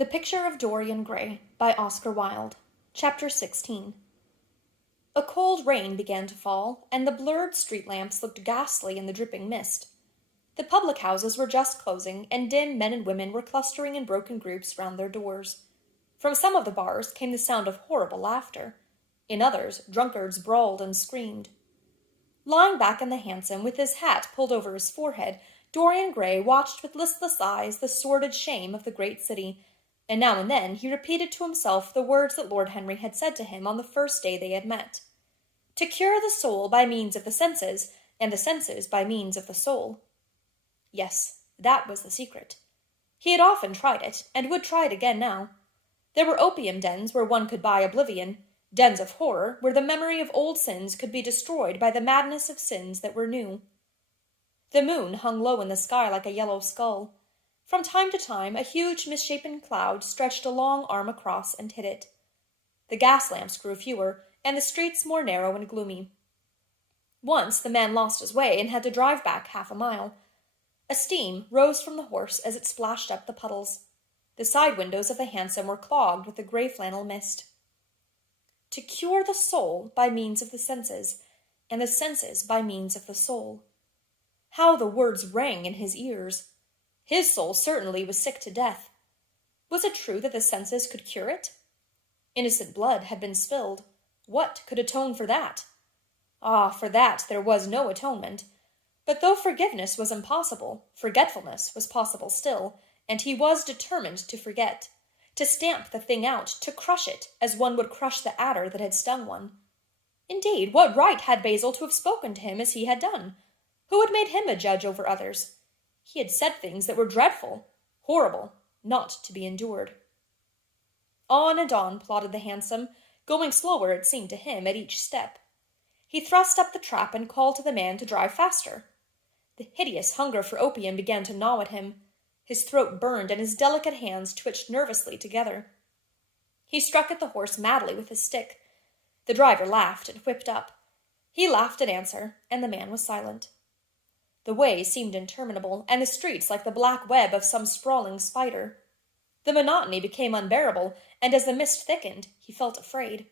The Picture of Dorian Gray by Oscar Wilde. Chapter 16. A cold rain began to fall, and the blurred street lamps looked ghastly in the dripping mist. The public houses were just closing, and dim men and women were clustering in broken groups round their doors. From some of the bars came the sound of horrible laughter. In others, drunkards brawled and screamed. Lying back in the hansom, with his hat pulled over his forehead, Dorian Gray watched with listless eyes the sordid shame of the great city, and now and then he repeated to himself the words that Lord Henry had said to him on the first day they had met. To cure the soul by means of the senses, and the senses by means of the soul. Yes, that was the secret. He had often tried it, and would try it again now. There were opium dens where one could buy oblivion, dens of horror where the memory of old sins could be destroyed by the madness of sins that were new. The moon hung low in the sky like a yellow skull. From time to time, a huge misshapen cloud stretched a long arm across and hid it. The gas lamps grew fewer, and the streets more narrow and gloomy. Once the man lost his way and had to drive back half a mile. A steam rose from the horse as it splashed up the puddles. The side windows of the hansom were clogged with the gray flannel mist. To cure the soul by means of the senses, and the senses by means of the soul. How the words rang in his ears! His soul certainly was sick to death. Was it true that the senses could cure it? Innocent blood had been spilled. What could atone for that? Ah, for that there was no atonement. But though forgiveness was impossible, forgetfulness was possible still, and he was determined to forget, to stamp the thing out, to crush it, as one would crush the adder that had stung one. Indeed, what right had Basil to have spoken to him as he had done? Who had made him a judge over others? He had said things that were dreadful, horrible, not to be endured. On and on plodded the hansom, going slower, it seemed to him, at each step. He thrust up the trap and called to the man to drive faster. The hideous hunger for opium began to gnaw at him. His throat burned, and his delicate hands twitched nervously together. He struck at the horse madly with his stick. The driver laughed and whipped up. He laughed in answer, and the man was silent. The way seemed interminable, and the streets like the black web of some sprawling spider. The monotony became unbearable, and as the mist thickened, he felt afraid.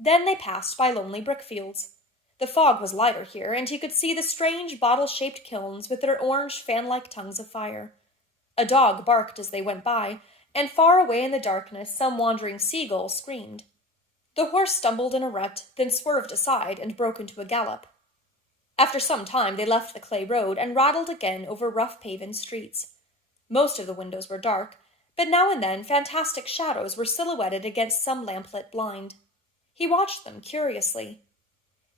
Then they passed by lonely brick-fields. The fog was lighter here, and he could see the strange bottle-shaped kilns with their orange fan-like tongues of fire. A dog barked as they went by, and far away in the darkness some wandering seagull screamed. The horse stumbled in a rut, then swerved aside and broke into a gallop. After some time they left the clay road and rattled again over rough paven streets. Most of the windows were dark, but now and then fantastic shadows were silhouetted against some lamplit blind. He watched them curiously.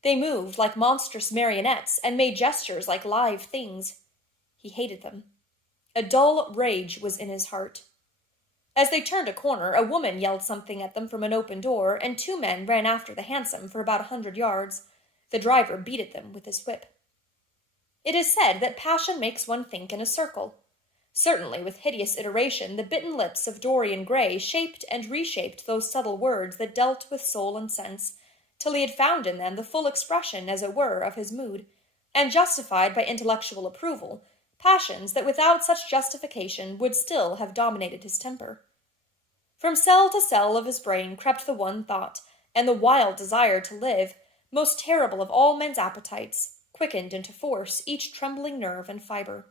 They moved like monstrous marionettes and made gestures like live things. He hated them. A dull rage was in his heart. As they turned a corner, a woman yelled something at them from an open door, and two men ran after the hansom for about 100 yards. The driver beat at them with his whip. It is said that passion makes one think in a circle. Certainly, with hideous iteration, the bitten lips of Dorian Gray shaped and reshaped those subtle words that dealt with soul and sense, till he had found in them the full expression, as it were, of his mood, and justified by intellectual approval, passions that without such justification would still have dominated his temper. From cell to cell of his brain crept the one thought, and the wild desire to live, most terrible of all men's appetites, quickened into force each trembling nerve and fibre.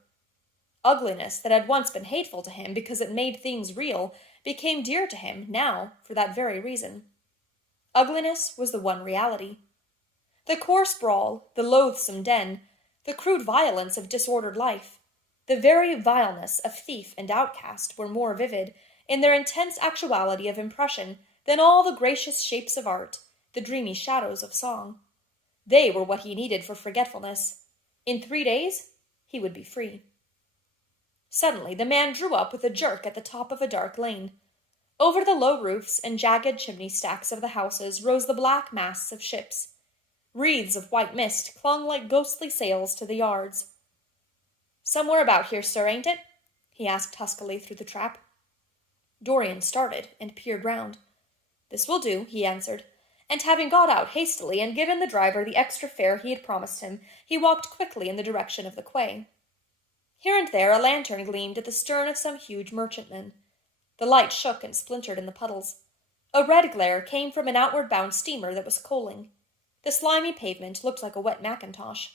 Ugliness that had once been hateful to him because it made things real became dear to him now for that very reason. Ugliness was the one reality. The coarse brawl, the loathsome den, the crude violence of disordered life, the very vileness of thief and outcast were more vivid, in their intense actuality of impression, than all the gracious shapes of art, the dreamy shadows of song. They were what he needed for forgetfulness. In 3 days, he would be free. Suddenly, the man drew up with a jerk at the top of a dark lane. Over the low roofs and jagged chimney stacks of the houses rose the black masts of ships. Wreaths of white mist clung like ghostly sails to the yards. "Somewhere about here, sir, ain't it?" he asked huskily through the trap. Dorian started and peered round. "This will do," he answered, and having got out hastily and given the driver the extra fare he had promised him, he walked quickly in the direction of the quay. Here and there a lantern gleamed at the stern of some huge merchantman. The light shook and splintered in the puddles. A red glare came from an outward-bound steamer that was coaling. The slimy pavement looked like a wet mackintosh.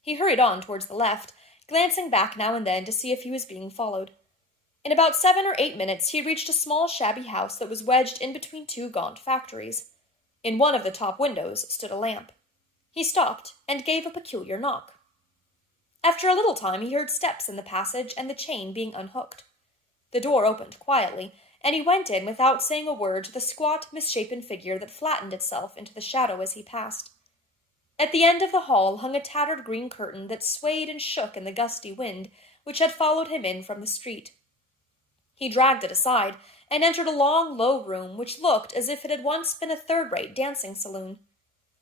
He hurried on towards the left, glancing back now and then to see if he was being followed. In about 7 or 8 minutes he reached a small shabby house that was wedged in between two gaunt factories. In one of the top windows stood a lamp. He stopped and gave a peculiar knock. After a little time he heard steps in the passage and the chain being unhooked. The door opened quietly, and he went in without saying a word to the squat, misshapen figure that flattened itself into the shadow as he passed. At the end of the hall hung a tattered green curtain that swayed and shook in the gusty wind which had followed him in from the street. He dragged it aside and entered a long, low room which looked as if it had once been a third-rate dancing saloon.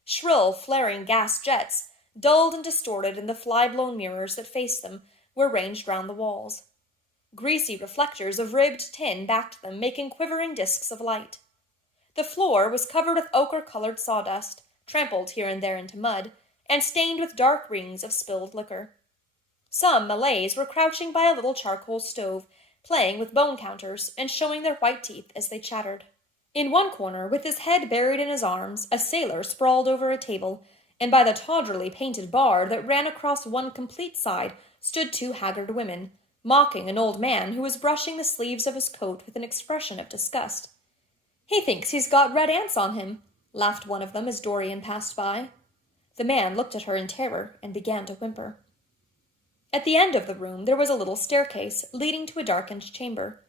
Shrill, flaring gas jets, dulled and distorted in the fly-blown mirrors that faced them, were ranged round the walls. Greasy reflectors of ribbed tin backed them, making quivering discs of light. The floor was covered with ochre-colored sawdust, trampled here and there into mud, and stained with dark rings of spilled liquor. Some Malays were crouching by a little charcoal stove, playing with bone counters and showing their white teeth as they chattered. In one corner, with his head buried in his arms, a sailor sprawled over a table, and by the tawdrily painted bar that ran across one complete side stood two haggard women, mocking an old man who was brushing the sleeves of his coat with an expression of disgust. "He thinks he's got red ants on him," laughed one of them as Dorian passed by. The man looked at her in terror and began to whimper. At the end of the room there was a little staircase leading to a darkened chamber.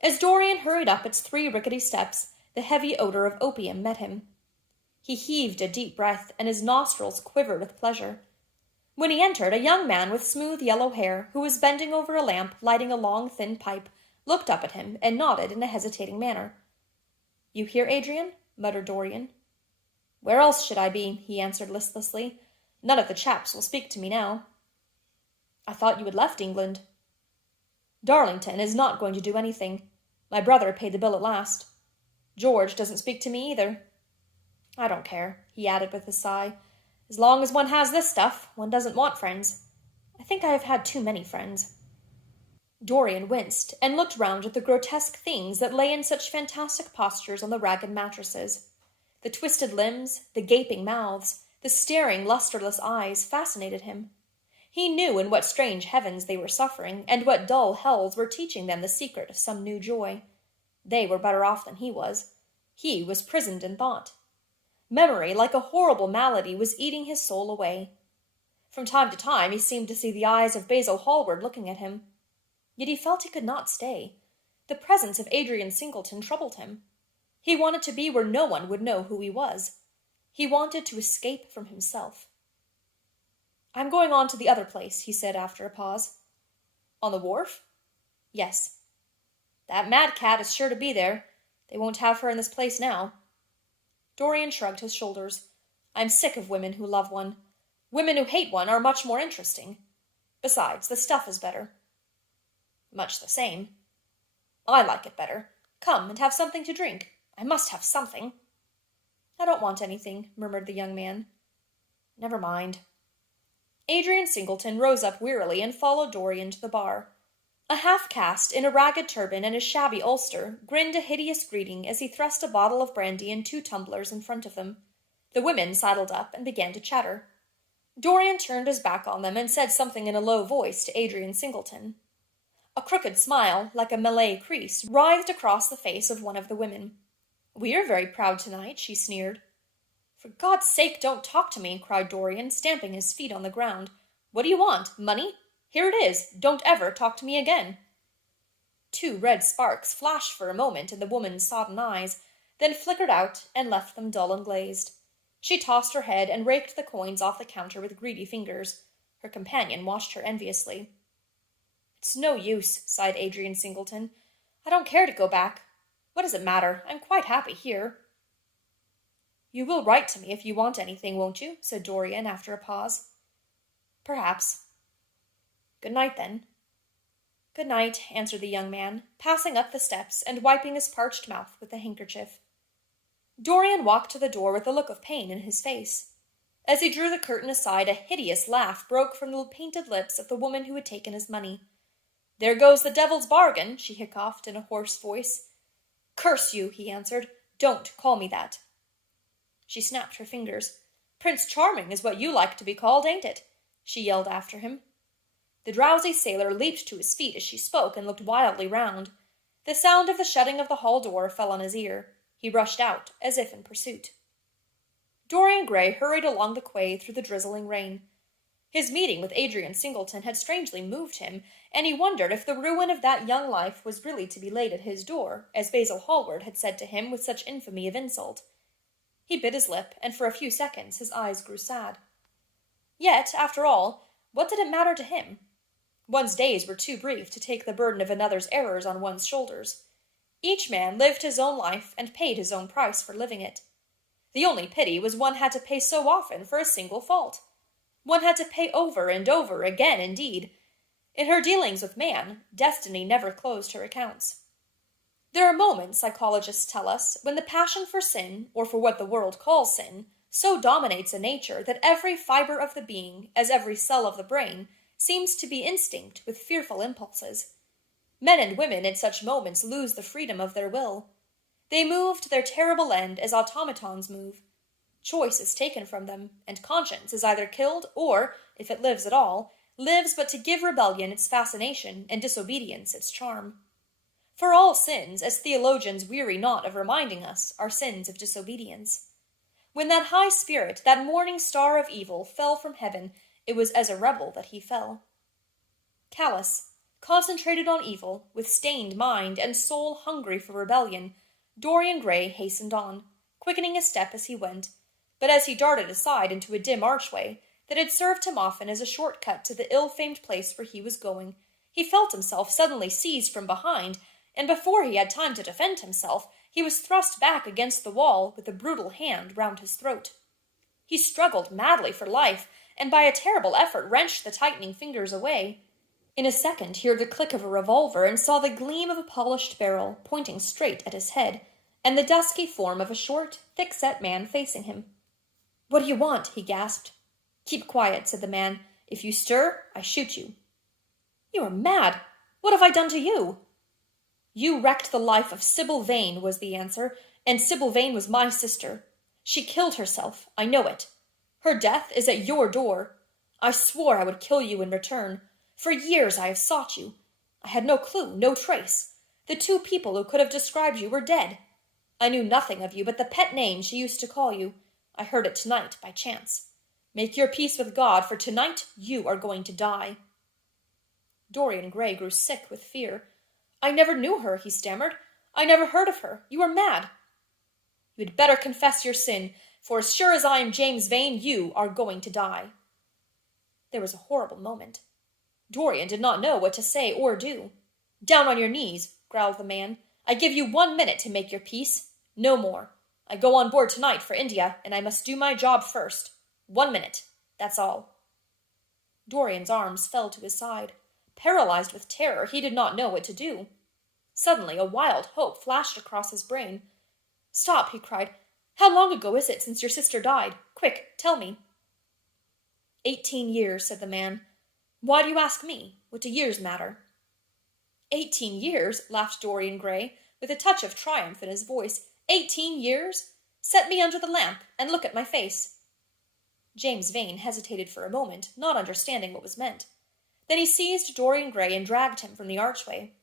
As Dorian hurried up its 3 rickety steps, the heavy odor of opium met him. He heaved a deep breath, and his nostrils quivered with pleasure. When he entered, a young man with smooth yellow hair, who was bending over a lamp lighting a long, thin pipe, looked up at him and nodded in a hesitating manner. "You here, Adrian?" muttered Dorian. "Where else should I be?" he answered listlessly. "None of the chaps will speak to me now." "I thought you had left England." "Darlington is not going to do anything. My brother paid the bill at last. George doesn't speak to me either. I don't care," he added with a sigh. "As long as one has this stuff, one doesn't want friends. I think I have had too many friends." Dorian winced and looked round at the grotesque things that lay in such fantastic postures on the ragged mattresses. The twisted limbs, the gaping mouths, the staring, lustreless eyes fascinated him. He knew in what strange heavens they were suffering, and what dull hells were teaching them the secret of some new joy. They were better off than he was. He was prisoned in thought. Memory, like a horrible malady, was eating his soul away. From time to time he seemed to see the eyes of Basil Hallward looking at him. Yet he felt he could not stay. The presence of Adrian Singleton troubled him. He wanted to be where no one would know who he was. He wanted to escape from himself. "I'm going on to the other place," he said after a pause. "On the wharf?" "Yes." "That mad cat is sure to be there. They won't have her in this place now." Dorian shrugged his shoulders. "I'm sick of women who love one. Women who hate one are much more interesting. Besides, the stuff is better." "Much the same." "I like it better. Come and have something to drink. I must have something." "I don't want anything," murmured the young man. "Never mind." Adrian Singleton rose up wearily and followed Dorian to the bar. A half-caste in a ragged turban and a shabby ulster grinned a hideous greeting as he thrust a bottle of brandy and 2 tumblers in front of them. The women sidled up and began to chatter. Dorian turned his back on them and said something in a low voice to Adrian Singleton. A crooked smile, like a Malay crease, writhed across the face of one of the women. "We are very proud tonight," she sneered. "For God's sake, don't talk to me," cried Dorian, stamping his feet on the ground. "What do you want? Money? Here it is. Don't ever talk to me again." 2 red sparks flashed for a moment in the woman's sodden eyes, then flickered out and left them dull and glazed. She tossed her head and raked the coins off the counter with greedy fingers. Her companion watched her enviously. "It's no use," sighed Adrian Singleton. "I don't care to go back. What does it matter? I'm quite happy here." "You will write to me if you want anything, won't you?" said Dorian after a pause. "Perhaps." "Good night, then." "Good night," answered the young man, passing up the steps and wiping his parched mouth with a handkerchief. Dorian walked to the door with a look of pain in his face. As he drew the curtain aside, a hideous laugh broke from the painted lips of the woman who had taken his money. "There goes the devil's bargain," she hiccoughed in a hoarse voice. "Curse you," he answered. "Don't call me that." She snapped her fingers. "Prince Charming is what you like to be called, ain't it?" she yelled after him. The drowsy sailor leaped to his feet as she spoke and looked wildly round. The sound of the shutting of the hall door fell on his ear. He rushed out, as if in pursuit. Dorian Gray hurried along the quay through the drizzling rain. His meeting with Adrian Singleton had strangely moved him, and he wondered if the ruin of that young life was really to be laid at his door, as Basil Hallward had said to him with such infamy of insult. He bit his lip, and for a few seconds his eyes grew sad. Yet, after all, what did it matter to him? One's days were too brief to take the burden of another's errors on one's shoulders. Each man lived his own life and paid his own price for living it. The only pity was one had to pay so often for a single fault. One had to pay over and over again, indeed. In her dealings with man, destiny never closed her accounts. There are moments, psychologists tell us, when the passion for sin, or for what the world calls sin, so dominates a nature that every fiber of the being, as every cell of the brain, seems to be instinct with fearful impulses. Men and women at such moments lose the freedom of their will. They move to their terrible end as automatons move. Choice is taken from them, and conscience is either killed or, if it lives at all, lives but to give rebellion its fascination and disobedience its charm. For all sins, as theologians weary not of reminding us, are sins of disobedience. When that high spirit, that morning star of evil, fell from heaven, it was as a rebel that he fell. Callous, concentrated on evil, with stained mind and soul hungry for rebellion, Dorian Gray hastened on, quickening his step as he went, but as he darted aside into a dim archway that had served him often as a short-cut to the ill-famed place where he was going, he felt himself suddenly seized from behind, and before he had time to defend himself, he was thrust back against the wall with a brutal hand round his throat. He struggled madly for life, and by a terrible effort wrenched the tightening fingers away. In a second he heard the click of a revolver and saw the gleam of a polished barrel pointing straight at his head, and the dusky form of a short, thick-set man facing him. "What do you want?" he gasped. "Keep quiet," said the man. "If you stir, I shoot you." "You are mad! What have I done to you?" "You wrecked the life of Sybil Vane," was the answer, "and Sybil Vane was my sister. She killed herself, I know it. Her death is at your door. I swore I would kill you in return. For years I have sought you. I had no clue, no trace. The two people who could have described you were dead. I knew nothing of you but the pet name she used to call you. I heard it tonight by chance. Make your peace with God, for tonight you are going to die." Dorian Gray grew sick with fear. "I never knew her," he stammered. "I never heard of her. You are mad." "You had better confess your sin, for as sure as I am James Vane, you are going to die." There was a horrible moment. Dorian did not know what to say or do. "Down on your knees," growled the man. "I give you 1 minute to make your peace. No more. I go on board tonight for India, and I must do my job first. 1 minute. That's all." Dorian's arms fell to his side. Paralyzed with terror, he did not know what to do. Suddenly a wild hope flashed across his brain. "Stop," he cried. "How long ago is it since your sister died? Quick, tell me." 18 years, said the man. "Why do you ask me? What do years matter?" 18 years, laughed Dorian Gray, with a touch of triumph in his voice. 18 years? Set me under the lamp, and look at my face." James Vane hesitated for a moment, not understanding what was meant. Then he seized Dorian Gray and dragged him from the archway.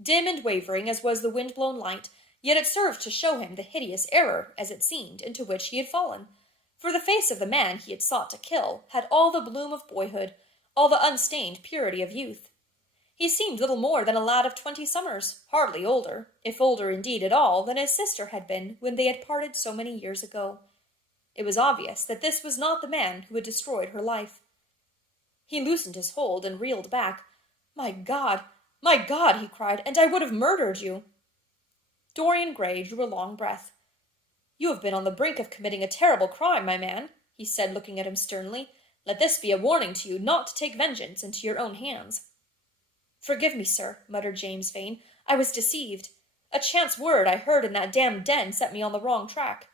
Dim and wavering as was the wind-blown light, yet it served to show him the hideous error, as it seemed, into which he had fallen, for the face of the man he had sought to kill had all the bloom of boyhood, all the unstained purity of youth. He seemed little more than a lad of 20 summers, hardly older, if older indeed at all, than his sister had been when they had parted so many years ago. It was obvious that this was not the man who had destroyed her life. He loosened his hold and reeled back. My God, he cried, and I would have murdered you." Dorian Gray drew a long breath. "You have been on the brink of committing a terrible crime, my man," he said, looking at him sternly. "Let this be a warning to you not to take vengeance into your own hands." "Forgive me, sir," muttered James Vane. "I was deceived. A chance word I heard in that damned den set me on the wrong track."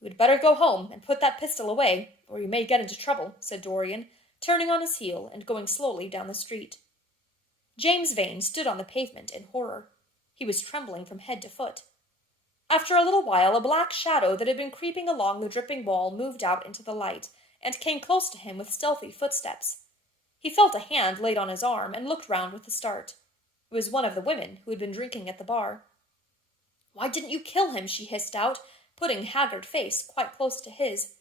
"You had better go home and put that pistol away, or you may get into trouble," said Dorian, turning on his heel and going slowly down the street. James Vane stood on the pavement in horror. He was trembling from head to foot. After a little while, a black shadow that had been creeping along the dripping wall moved out into the light, and came close to him with stealthy footsteps. He felt a hand laid on his arm, and looked round with a start. It was one of the women who had been drinking at the bar. "Why didn't you kill him?" she hissed out, putting a haggard face quite close to his.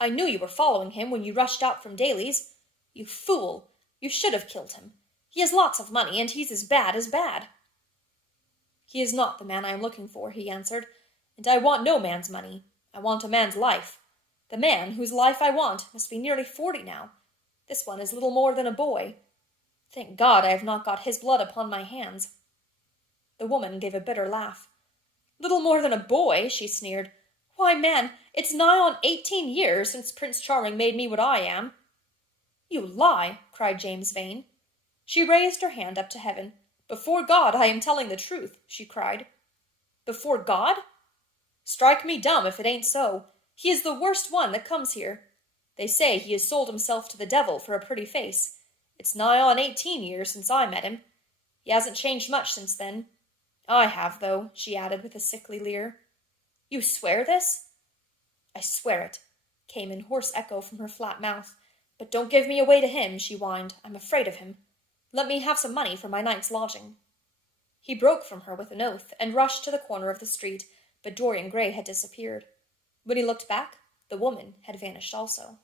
"I knew you were following him when you rushed out from Daly's. You fool! You should have killed him. He has lots of money, and he's as bad as bad." "He is not the man I am looking for," he answered, "and I want no man's money. I want a man's life. The man whose life I want must be nearly 40 now. This one is little more than a boy. Thank God I have not got his blood upon my hands." The woman gave a bitter laugh. "Little more than a boy," she sneered. "Why, man, it's nigh on 18 years since Prince Charming made me what I am." "You lie," cried James Vane. She raised her hand up to heaven. "Before God, I am telling the truth," she cried. "Before God? Strike me dumb if it ain't so. He is the worst one that comes here. They say he has sold himself to the devil for a pretty face. It's nigh on 18 years since I met him. He hasn't changed much since then. I have, though," she added with a sickly leer. "You swear this?" "I swear it," came in hoarse echo from her flat mouth. "But don't give me away to him," she whined. "I'm afraid of him. Let me have some money for my night's lodging." He broke from her with an oath, and rushed to the corner of the street, but Dorian Gray had disappeared. When he looked back, the woman had vanished also.